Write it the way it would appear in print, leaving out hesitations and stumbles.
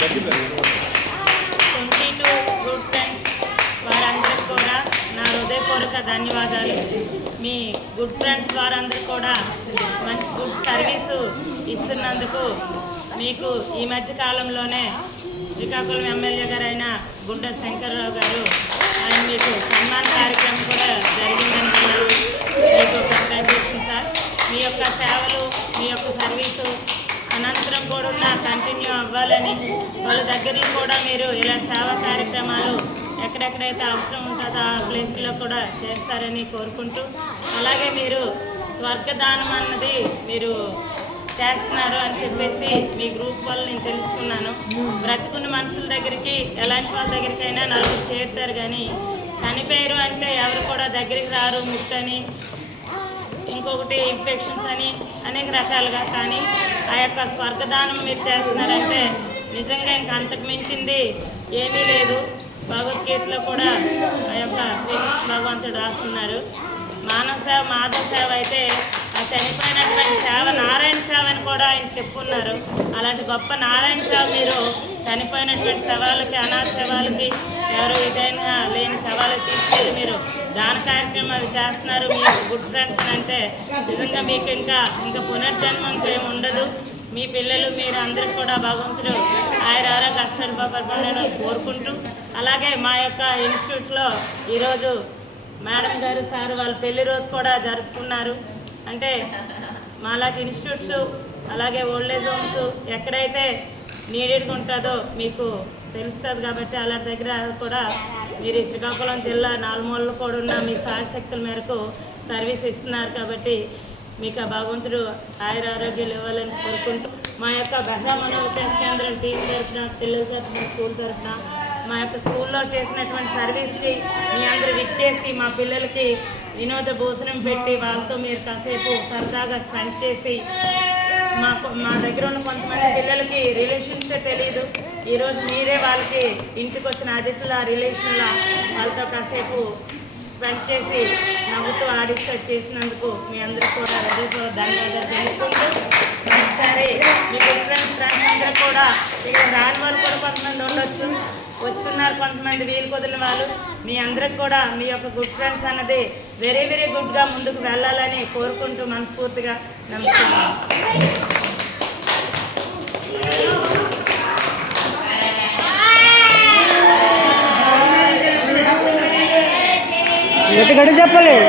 22 good friends వారందరికీ కూడా నా హృదయపూర్వక ధన్యవాదాలు. మీ గుడ్ ఫ్రెండ్స్ వారందరూ కూడా మంచి గుడ్ సర్వీసు ఇస్తున్నందుకు మీకు ఈ మధ్య కాలంలోనే శ్రీకాకుళం ఎమ్మెల్యే గారైన గుంట శంకర్రావు గారు ఆయన మీకు సన్మాన కార్యక్రమం కూడా జరిగిందని మీకు కంగ్రాచులేషన్ సార్. మీ యొక్క సేవలు మీ యొక్క సర్వీసు అనంతరం కూడా కంటిన్యూ అవ్వాలని వాళ్ళ దగ్గరలో కూడా మీరు ఇలాంటి సేవా కార్యక్రమాలు ఎక్కడెక్కడైతే అవసరం ఉంటుందో ఆ ప్లేస్లో కూడా చేస్తారని కోరుకుంటూ, అలాగే మీరు స్వర్గదానం అన్నది మీరు చేస్తున్నారు అని చెప్పేసి మీ గ్రూప్ వల్ల నేను తెలుసుకున్నాను. బ్రతుకున్న మనుషుల దగ్గరికి ఎలాంటి వాళ్ళ దగ్గరికైనా నలుగురు చేరుతారు, కానీ చనిపోయారు అంటే ఎవరు కూడా దగ్గరికి రారు, ముట్టని ఇంకొకటి ఇన్ఫెక్షన్స్ అని అనేక రకాలుగా. కానీ ఆ యొక్క స్వర్గదానం మీరు చేస్తున్నారంటే నిజంగా ఇంక అంతకు మించింది ఏమీ లేదు. భగవద్గీతలో కూడా ఆ యొక్క శ్రీకృష్ణ భగవంతుడు రాస్తున్నాడు, మానవ సేవ మాధవ సేవ అయితే ఆ చనిపోయినటువంటి సేవ నారాయణ సేవ అని కూడా ఆయన చెప్పున్నారు. అలాంటి గొప్ప నారాయణ సేవ మీరు చనిపోయినటువంటి శవాలకి, అనాథ శవాలకి, ఎవరు ఇదైనా లేని శవాలకి తీసుకెళ్ళి మీరు దాన కార్యక్రమాలు చేస్తున్నారు. మీ గుడ్ ఫ్రెండ్స్ అని అంటే నిజంగా మీకు ఇంకా పునర్జన్మ ఇంకేమి ఉండదు. మీ పిల్లలు మీరు అందరూ కూడా భగవంతుడు ఆయురారా కష్టాలు పడని కోరుకుంటూ, అలాగే మా యొక్క ఇన్స్టిట్యూట్లో ఈరోజు మేడం గారు సార్ వాళ్ళ పెళ్లి రోజు కూడా జరుపుకున్నారు. అంటే మాలాంటి ఇన్స్టిట్యూట్స్ అలాగే ఓల్డేజ్ హోమ్స్ ఎక్కడైతే నీడెడ్గా ఉంటుందో మీకు తెలుస్తుంది కాబట్టి అలాంటి దగ్గర కూడా మీరు శ్రీకాకుళం జిల్లా నాలుమూలలో కూడా ఉన్న మీ సాయశక్తుల మేరకు సర్వీస్ ఇస్తున్నారు. కాబట్టి మీకు ఆ భగవంతుడు ఆయురారోగ్యాలు ఇవ్వాలని కోరుకుంటూ, మా యొక్క బెహ్రా మనోవికాస కేంద్రం టీం తరఫున, పిల్లల తరఫున, స్కూల్ తరఫున మా యొక్క స్కూల్లో చేసినటువంటి సర్వీస్కి మీ అందరూ విచ్చేసి మా పిల్లలకి వినోద భోజనం పెట్టి వాళ్ళతో మీరు కాసేపు సరదాగా స్పెండ్ చేసి మా దగ్గర ఉన్న కొంతమంది పిల్లలకి రిలేషన్సే తెలియదు. ఈరోజు మీరే వాళ్ళకి ఇంటికి వచ్చిన అతిథుల రిలేషన్లా వాళ్ళతో కాసేపు స్పెండ్ చేసి నవ్వుతూ ఆడిస్తూ చేసినందుకు మీ అందరూ కూడా హృదయపూర్వక ధన్యవాదాలు తెలుపుకుంటూ, ఒకసారి మీ గుడ్ ఫ్రెండ్స్ అందరూ కూడా ఇక్కడ రాని వాళ్ళు కూడా కొంతమంది ఉండొచ్చు, వచ్చున్నారు కొంతమంది వీలు కుదిరిన వాళ్ళు. మీ అందరికి కూడా మీ యొక్క గుడ్ ఫ్రెండ్స్ అన్నది వెరీ వెరీ గుడ్గా ముందుకు వెళ్ళాలని కోరుకుంటూ మనస్ఫూర్తిగా నమస్కారం. చెప్పలేదు.